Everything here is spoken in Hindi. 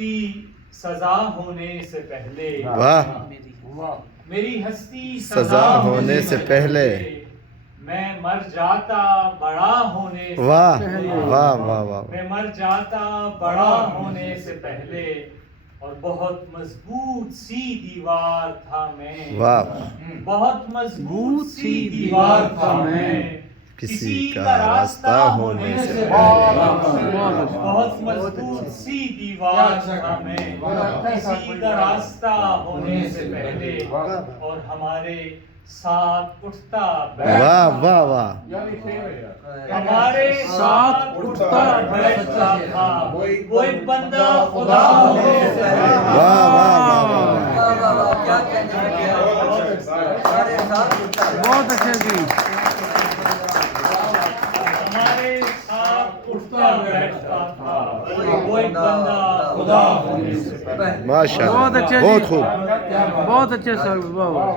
हस्ती सजा होने से पहले, वाह। मेरी हस्ती सजा होने से पहले मैं मर जाता बड़ा होने से वाह पहले। वाह वाह वाह। मैं मर जाता बड़ा होने से पहले, और बहुत मजबूत सी दीवार था मैं। वाह। बहुत मजबूत सी दीवार था मैं, किसी का रास्ता होने से बहुत मजबूत सी दीवार था मैं, किसी का रास्ता होने से पहले, और हमारे साथ उठता वाह वाह वाह। हमारे साथ उठता बैठता था कोई बंदा खुदा होने से पहले। वाह वाह वाह वाह। क्या कहने बहुत अच्छे जी। हमारे साथ उठता बैठता था कोई बंदा खुदा होने से पहले। माशाल्लाह, बहुत अच्छे बहुत जी। खूब। बहुत अच्छे सर। वाह वाह।